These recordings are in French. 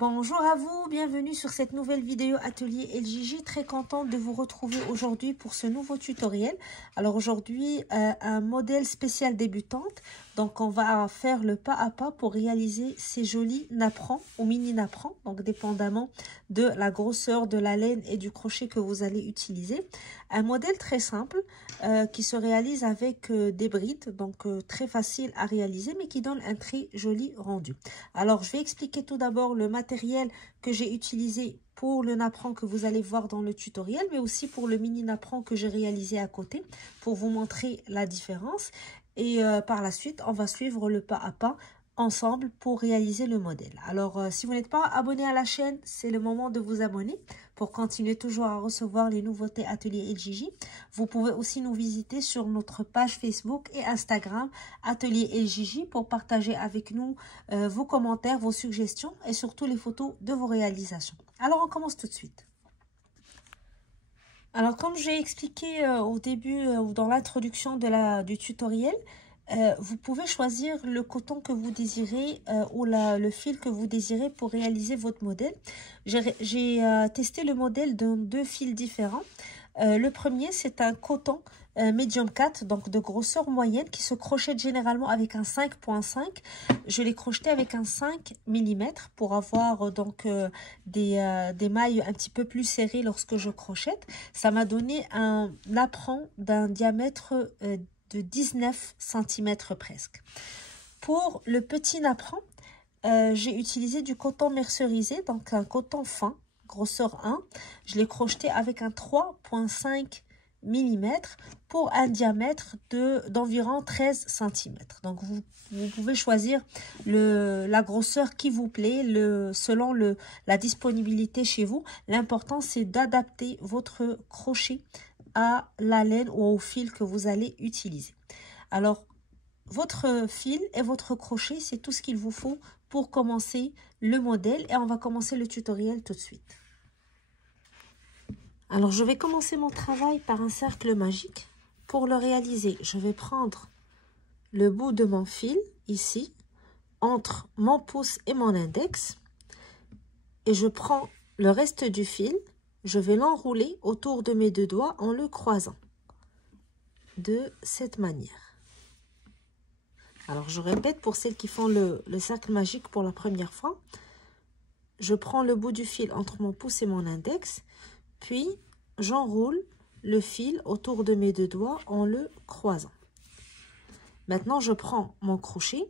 Bonjour à vous, bienvenue sur cette nouvelle vidéo atelier LJJ. Très contente de vous retrouver aujourd'hui pour ce nouveau tutoriel. Alors aujourd'hui, un modèle spécial débutante. Donc on va faire le pas à pas pour réaliser ces jolis napperons ou mini napperons. Donc dépendamment de la grosseur de la laine et du crochet que vous allez utiliser. Un modèle très simple qui se réalise avec des brides. Donc très facile à réaliser mais qui donne un très joli rendu. Alors je vais expliquer tout d'abord le matériel que j'ai utilisé pour le napperon que vous allez voir dans le tutoriel, mais aussi pour le mini napperon que j'ai réalisé à côté pour vous montrer la différence. Et par la suite, on va suivre le pas à pas ensemble pour réaliser le modèle. Alors, si vous n'êtes pas abonné à la chaîne, c'est le moment de vous abonner pour continuer toujours à recevoir les nouveautés Atelier LJJ. Vous pouvez aussi nous visiter sur notre page Facebook et Instagram Atelier LJJ pour partager avec nous vos commentaires, vos suggestions et surtout les photos de vos réalisations. Alors, on commence tout de suite. Alors, comme j'ai expliqué au début ou dans l'introduction du tutoriel, vous pouvez choisir le coton que vous désirez ou le fil que vous désirez pour réaliser votre modèle. J'ai testé le modèle dans deux fils différents. Le premier, c'est un coton medium 4, donc de grosseur moyenne, qui se crochette généralement avec un 5.5. Je l'ai crocheté avec un 5 mm pour avoir donc des mailles un petit peu plus serrées lorsque je crochette. Ça m'a donné un napperon d'un diamètre de 19 cm presque. Pour le petit napperon, j'ai utilisé du coton mercerisé, donc un coton fin, grosseur 1. Je l'ai crocheté avec un 3.5 mm pour un diamètre d'environ 13 cm. Donc vous pouvez choisir la grosseur qui vous plaît selon la disponibilité chez vous. L'important c'est d'adapter votre crochet à la laine ou au fil que vous allez utiliser. Alors votre fil et votre crochet, c'est tout ce qu'il vous faut pour commencer le modèle et on va commencer le tutoriel tout de suite. Alors je vais commencer mon travail par un cercle magique. Pour le réaliser, je vais prendre le bout de mon fil ici entre mon pouce et mon index et je prends le reste du fil, je vais l'enrouler autour de mes deux doigts en le croisant de cette manière. Alors, je répète pour celles qui font le cercle magique pour la première fois. Je prends le bout du fil entre mon pouce et mon index, puis j'enroule le fil autour de mes deux doigts en le croisant. Maintenant, je prends mon crochet.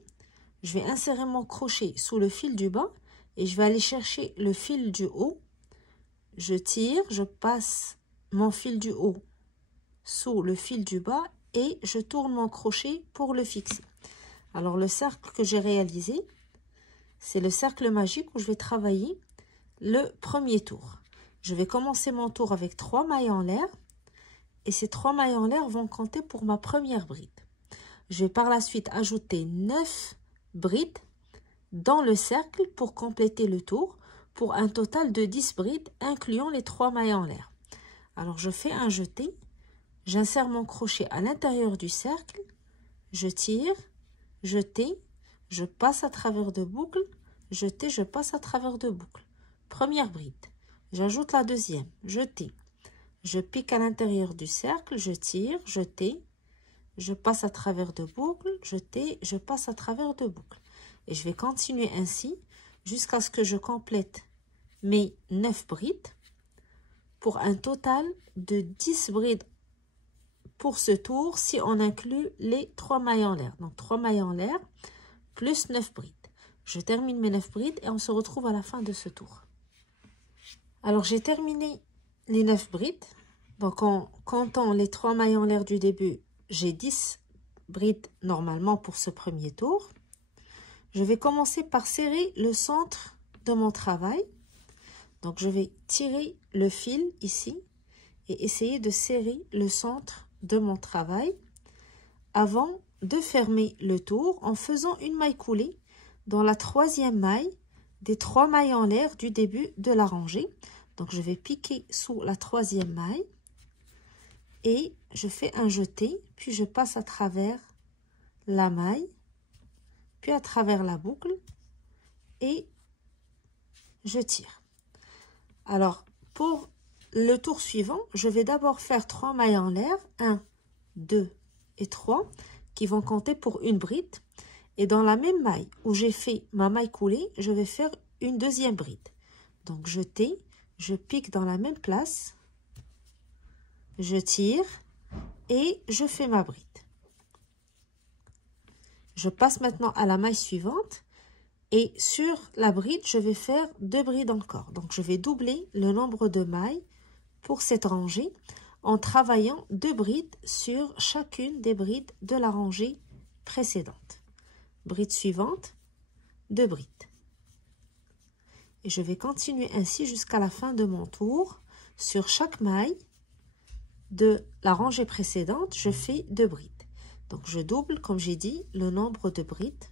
Je vais insérer mon crochet sous le fil du bas et je vais aller chercher le fil du haut. Je tire, je passe mon fil du haut sous le fil du bas et je tourne mon crochet pour le fixer. Alors, le cercle que j'ai réalisé, c'est le cercle magique où je vais travailler le premier tour. Je vais commencer mon tour avec 3 mailles en l'air et ces 3 mailles en l'air vont compter pour ma première bride. Je vais par la suite ajouter 9 brides dans le cercle pour compléter le tour pour un total de 10 brides incluant les 3 mailles en l'air. Alors, je fais un jeté, j'insère mon crochet à l'intérieur du cercle, je tire, jeter, je passe à travers de boucles, jeter, je passe à travers de boucles. Première bride, j'ajoute la deuxième, jeter, je pique à l'intérieur du cercle, je tire, jeter, je passe à travers de boucles, jeter, je passe à travers de boucles. Et je vais continuer ainsi jusqu'à ce que je complète mes 9 brides pour un total de 10 brides pour ce tour si on inclut les 3 mailles en l'air. Donc 3 mailles en l'air plus 9 brides. Je termine mes 9 brides et on se retrouve à la fin de ce tour. Alors j'ai terminé les 9 brides. Donc en comptant les 3 mailles en l'air du début, j'ai 10 brides normalement pour ce premier tour. Je vais commencer par serrer le centre de mon travail. Donc je vais tirer le fil ici et essayer de serrer le centre de mon travail avant de fermer le tour en faisant une maille coulée dans la troisième maille des 3 mailles en l'air du début de la rangée. Donc je vais piquer sous la troisième maille et je fais un jeté, puis je passe à travers la maille, puis à travers la boucle et je tire. Alors, pour le tour suivant, je vais d'abord faire 3 mailles en l'air, 1, 2 et 3, qui vont compter pour une bride. Et dans la même maille où j'ai fait ma maille coulée, je vais faire une deuxième bride. Donc, je tais, je pique dans la même place, je tire et je fais ma bride. Je passe maintenant à la maille suivante et sur la bride, je vais faire 2 brides encore. Donc, je vais doubler le nombre de mailles pour cette rangée en travaillant 2 brides sur chacune des brides de la rangée précédente. Bride suivante, 2 brides. Et je vais continuer ainsi jusqu'à la fin de mon tour. Sur chaque maille de la rangée précédente, je fais 2 brides. Donc, je double, comme j'ai dit, le nombre de brides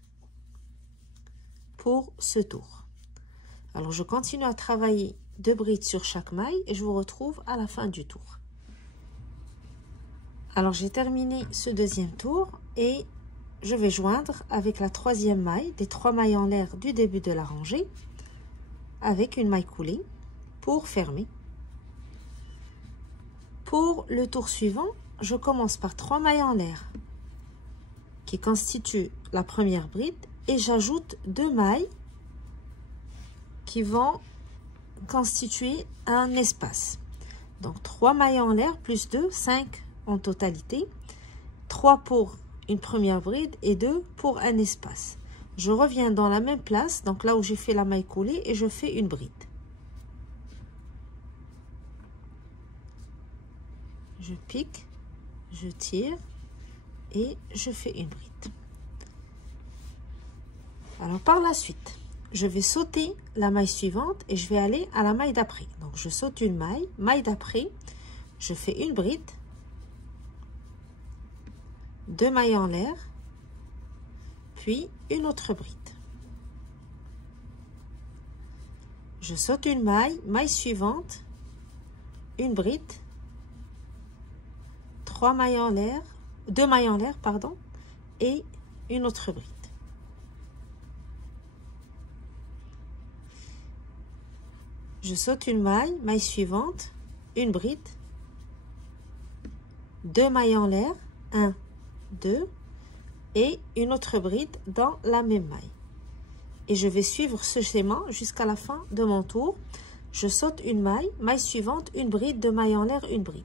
pour ce tour. Alors, je continue à travailler 2 brides sur chaque maille et je vous retrouve à la fin du tour. Alors, j'ai terminé ce deuxième tour et je vais joindre avec la troisième maille des 3 mailles en l'air du début de la rangée avec une maille coulée pour fermer. Pour le tour suivant, je commence par 3 mailles en l'air qui constituent la première bride et j'ajoute 2 mailles qui vont constituer un espace. Donc 3 mailles en l'air plus 2, 5 en totalité. 3 pour une première bride et 2 pour un espace. Je reviens dans la même place, donc là où j'ai fait la maille coulée et je fais une bride. Je pique, je tire et je fais une bride. Alors par la suite, je vais sauter la maille suivante et je vais aller à la maille d'après. Donc je saute une maille, maille d'après, je fais une bride, 2 mailles en l'air, puis une autre bride. Je saute une maille, maille suivante, une bride, 3 mailles en l'air, 2 mailles en l'air, pardon, et une autre bride. Je saute une maille, maille suivante, une bride, 2 mailles en l'air, 1, 2, et une autre bride dans la même maille. Et je vais suivre ce schéma jusqu'à la fin de mon tour. Je saute une maille, maille suivante, une bride, 2 mailles en l'air, une bride.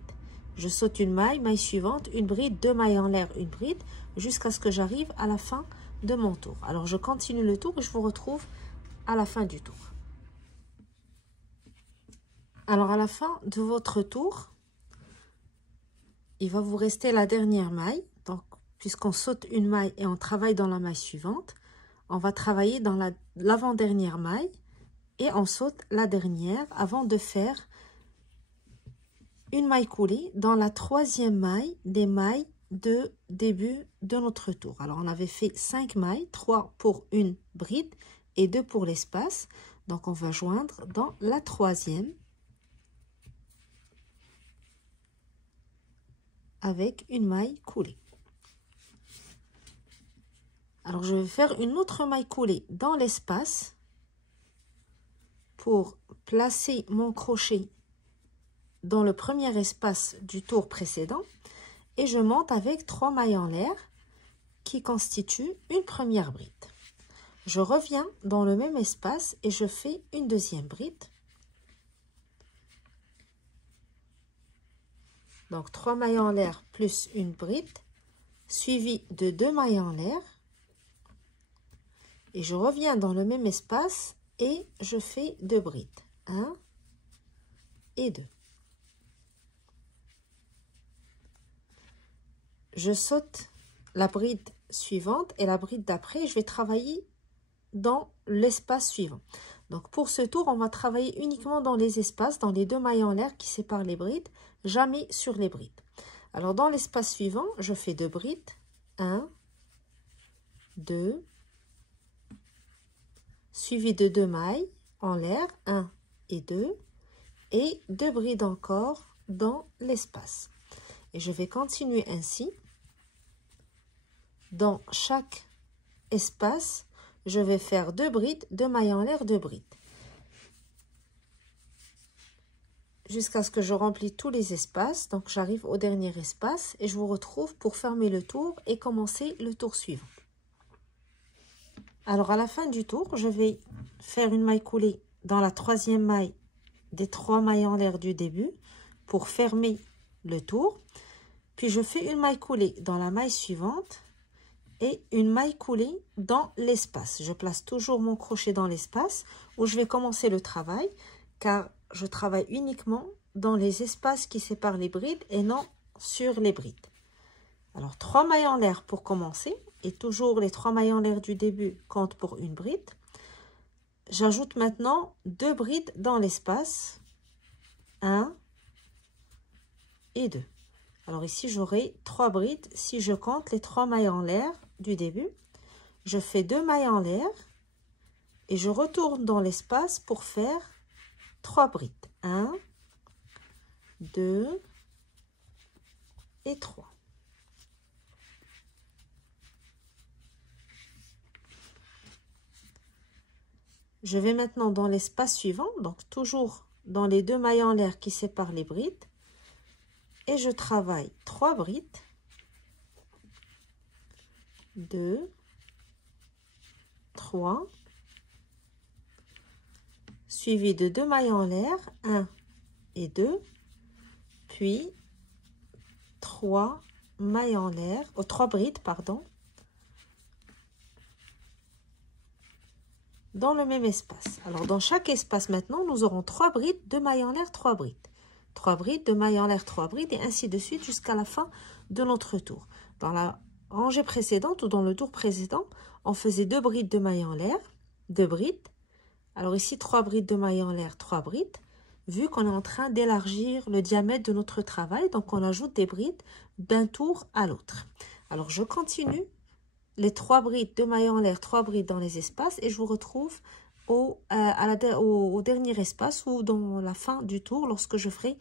Je saute une maille, maille suivante, une bride, 2 mailles en l'air, une bride, jusqu'à ce que j'arrive à la fin de mon tour. Alors, je continue le tour et je vous retrouve à la fin du tour. Alors, à la fin de votre tour, il va vous rester la dernière maille. Donc, puisqu'on saute une maille et on travaille dans la maille suivante, on va travailler dans l'avant-dernière maille et on saute la dernière avant de faire une maille coulée dans la troisième maille des mailles de début de notre tour. Alors, on avait fait 5 mailles, 3 pour une bride et 2 pour l'espace. Donc, on va joindre dans la troisième avec une maille coulée. Alors, je vais faire une autre maille coulée dans l'espace pour placer mon crochet dans le premier espace du tour précédent et je monte avec 3 mailles en l'air qui constituent une première bride. Je reviens dans le même espace et je fais une deuxième bride. Donc 3 mailles en l'air plus une bride suivie de 2 mailles en l'air. Et je reviens dans le même espace et je fais 2 brides. 1 et 2. Je saute la bride suivante et la bride d'après. Je vais travailler dans l'espace suivant. Donc pour ce tour, on va travailler uniquement dans les espaces, dans les 2 mailles en l'air qui séparent les brides, jamais sur les brides. Alors dans l'espace suivant, je fais 2 brides. 1, 2, suivi de 2 mailles en l'air, 1 et 2, et 2 brides encore dans l'espace. Et je vais continuer ainsi. Dans chaque espace, je vais faire 2 brides, 2 mailles en l'air, 2 brides. jusqu'à ce que je remplis tous les espaces. Donc, j'arrive au dernier espace et je vous retrouve pour fermer le tour et commencer le tour suivant. Alors, à la fin du tour, je vais faire une maille coulée dans la troisième maille des 3 mailles en l'air du début pour fermer le tour. Puis, je fais une maille coulée dans la maille suivante et une maille coulée dans l'espace. Je place toujours mon crochet dans l'espace où je vais commencer le travail car je travaille uniquement dans les espaces qui séparent les brides et non sur les brides. Alors, 3 mailles en l'air pour commencer. Et toujours les 3 mailles en l'air du début comptent pour une bride. J'ajoute maintenant 2 brides dans l'espace. 1 et 2. Alors ici, j'aurai 3 brides si je compte les 3 mailles en l'air du début. Je fais 2 mailles en l'air et je retourne dans l'espace pour faire 3 brides. 1, 2 et 3. Je vais maintenant dans l'espace suivant, donc toujours dans les 2 mailles en l'air qui séparent les brides. Et je travaille 3 brides. 2, 3, suivi de 2 mailles en l'air, 1 et 2, puis 3 mailles en l'air, 3 brides, pardon, dans le même espace. Alors, dans chaque espace, maintenant, nous aurons 3 brides, 2 mailles en l'air, 3 brides. 3 brides, 2 mailles en l'air, 3 brides, et ainsi de suite jusqu'à la fin de notre tour. Dans la rangée précédente ou dans le tour précédent, on faisait 2 brides, 2 mailles en l'air, 2 brides. Alors ici, 3 brides, 2 mailles en l'air, 3 brides. Vu qu'on est en train d'élargir le diamètre de notre travail, donc on ajoute des brides d'un tour à l'autre. Alors, je continue les 3 brides, 2 mailles en l'air, 3 brides dans les espaces et je vous retrouve au dernier espace ou dans la fin du tour lorsque je ferai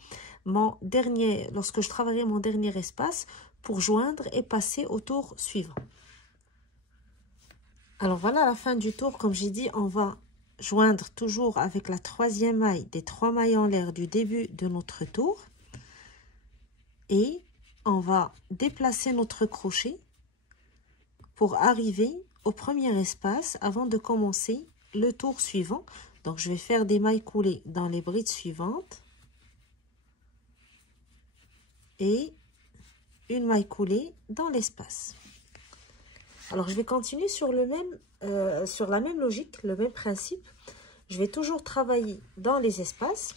lorsque je travaillerai mon dernier espace pour joindre et passer au tour suivant. Alors voilà, à la fin du tour, comme j'ai dit, on va joindre toujours avec la troisième maille des 3 mailles en l'air du début de notre tour et on va déplacer notre crochet pour arriver au premier espace avant de commencer le tour suivant. Donc, je vais faire des mailles coulées dans les brides suivantes et une maille coulée dans l'espace. Alors, je vais continuer sur la même logique, le même principe. Je vais toujours travailler dans les espaces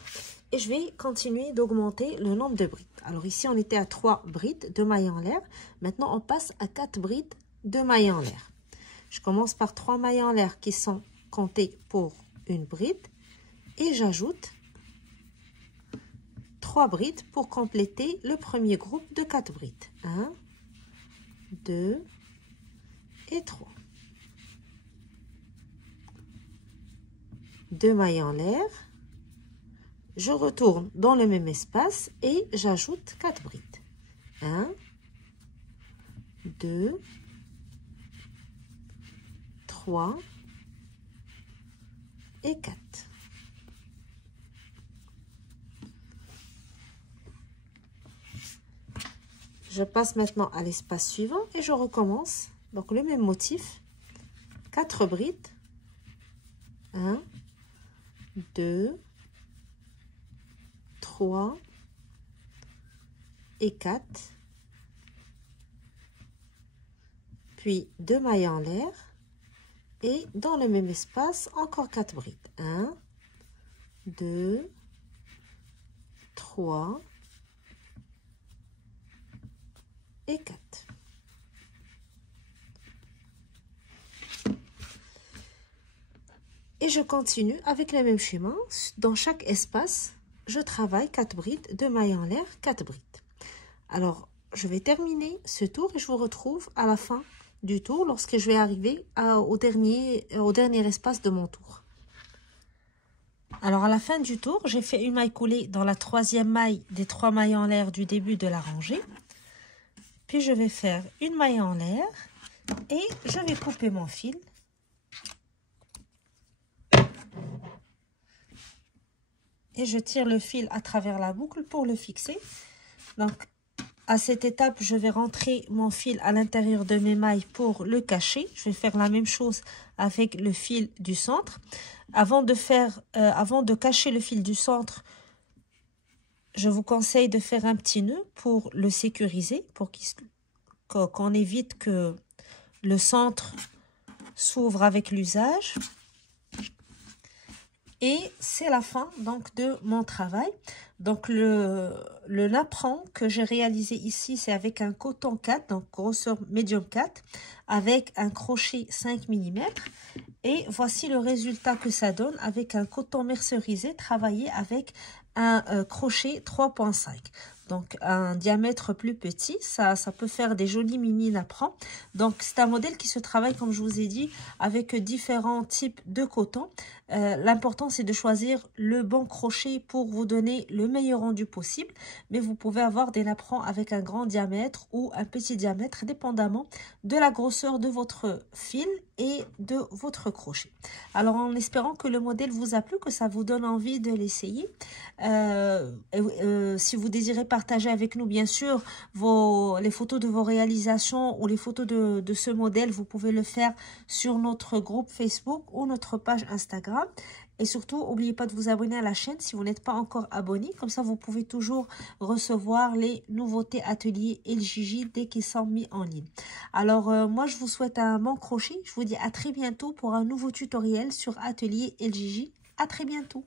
et je vais continuer d'augmenter le nombre de brides. Alors, ici, on était à 3 brides, 2 mailles en l'air. Maintenant, on passe à 4 brides, 2 mailles en l'air. Je commence par 3 mailles en l'air qui sont comptées pour une bride et j'ajoute 3 brides pour compléter le premier groupe de 4 brides. 1, 2 et 3. 2 mailles en l'air. Je retourne dans le même espace et j'ajoute 4 brides. 1, 2, 3 et 4. Je passe maintenant à l'espace suivant et je recommence. Donc le même motif. 4 brides. 1, 2, 3 et 4. Puis 2 mailles en l'air. Et dans le même espace, encore 4 brides. 1, 2, 3 et 4. Et je continue avec le même schéma. Dans chaque espace, je travaille 4 brides, 2 mailles en l'air, 4 brides. Alors, je vais terminer ce tour et je vous retrouve à la fin du tour lorsque je vais arriver au dernier espace de mon tour. Alors, à la fin du tour, j'ai fait une maille coulée dans la troisième maille des 3 mailles en l'air du début de la rangée. Puis, je vais faire une maille en l'air et je vais couper mon fil. et je tire le fil à travers la boucle pour le fixer. Donc, à cette étape, je vais rentrer mon fil à l'intérieur de mes mailles pour le cacher. Je vais faire la même chose avec le fil du centre. Avant de cacher le fil du centre, je vous conseille de faire un petit nœud pour le sécuriser, pour qu'on évite que le centre s'ouvre avec l'usage. Et c'est la fin donc de mon travail. Donc le napperon que j'ai réalisé ici, c'est avec un coton 4, donc grosseur médium 4, avec un crochet 5 mm. Et voici le résultat que ça donne avec un coton mercerisé travaillé avec un crochet 3,5. Donc un diamètre plus petit, ça peut faire des jolis mini napperons. Donc c'est un modèle qui se travaille, comme je vous ai dit, avec différents types de coton. L'important c'est de choisir le bon crochet pour vous donner le meilleur rendu possible. Mais vous pouvez avoir des napperons avec un grand diamètre ou un petit diamètre, dépendamment de la grosseur de votre fil et de votre crochet. Alors en espérant que le modèle vous a plu, que ça vous donne envie de l'essayer. Si vous désirez partager avec nous bien sûr les photos de vos réalisations ou les photos de ce modèle, vous pouvez le faire sur notre groupe Facebook ou notre page Instagram. Et surtout, n'oubliez pas de vous abonner à la chaîne si vous n'êtes pas encore abonné. Comme ça, vous pouvez toujours recevoir les nouveautés ateliers LJJ dès qu'ils sont mis en ligne. Alors, moi, je vous souhaite un bon crochet. Je vous dis à très bientôt pour un nouveau tutoriel sur atelier LJJ. À très bientôt.